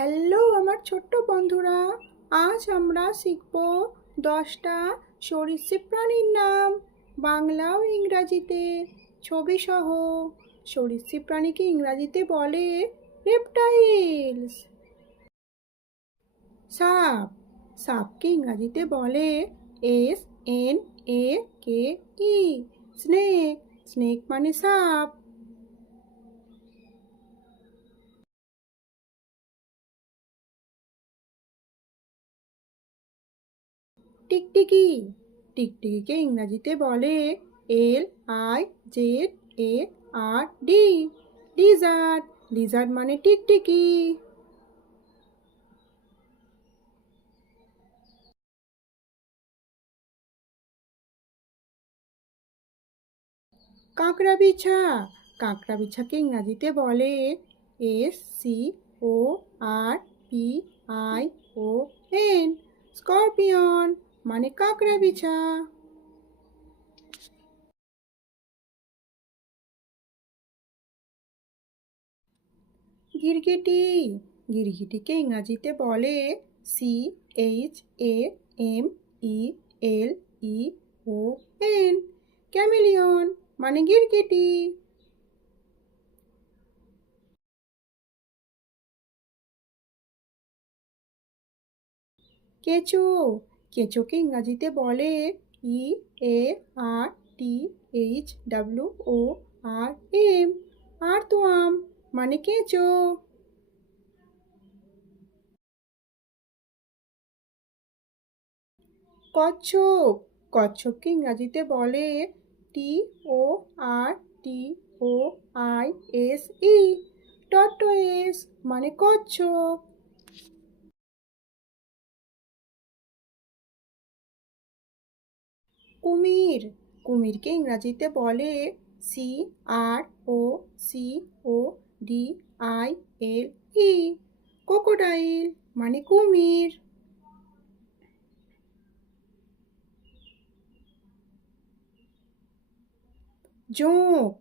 Hello আমার ছোট্ট বন্ধুরা, আজ আমরা শিখব দশটা সরীসৃপ প্রাণীর নাম। বাংলা ও ইংরাজিতে ছবি সহ সরীসৃপ প্রাণীকে ইংরাজিতে বলে রেপটাইলস সাপ, সাপকে ইংরাজিতে বলে S N A K E snake snake মানে সাপ। টিকটিকি। টিকটিকিকে ইংরাজিতে বলে L I Z A R D. Lizard lizard মানে টিকটিকি। কাঁকড়া বিছা কাঁকড়া বিছাকে ইংরাজিতে বলে S C O R P I O N. Scorpion. মানে কাঁকড়া বিছা। গিরগিটি, গিরগিটিকে ইংরাজিতে বলে C H A M E L E O N chameleon মানে গিরগিটি। কেঁচো কেঁচোকে ইংরাজিতে বলে E, A, R, T, H W O, R, M, আর তো আম মানে কেঁচো। কচ্ছপ, কচ্ছপকে ইংরাজিতে বলে T, O, R, T, O, I, S, ই টটয়েস মানে কচ্ছপ। কুমির। কুমিরকে ইংরাজিতে বলে C R O C O D I L E crocodile মানে কুমির। জোঁক।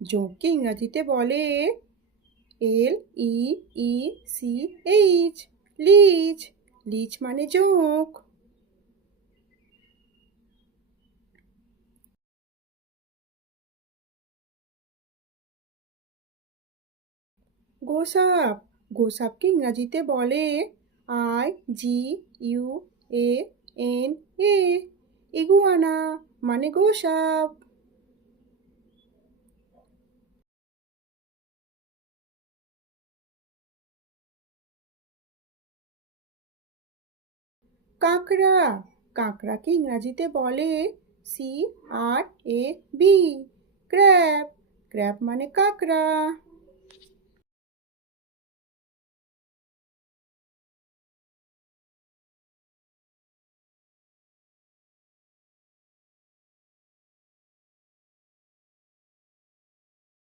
জোঁককে ইংরাজিতে বলে এল ই ই সি এইচ লিচ লিচ মানে জোঁক। গোসাপ, গোসাপকে ইংরাজিতে বলে I G U A N A iguana মানে গোসাপ। কাঁকড়া, কাঁকড়াকে ইংরাজিতে বলে C R A B crab crab মানে কাঁকড়া।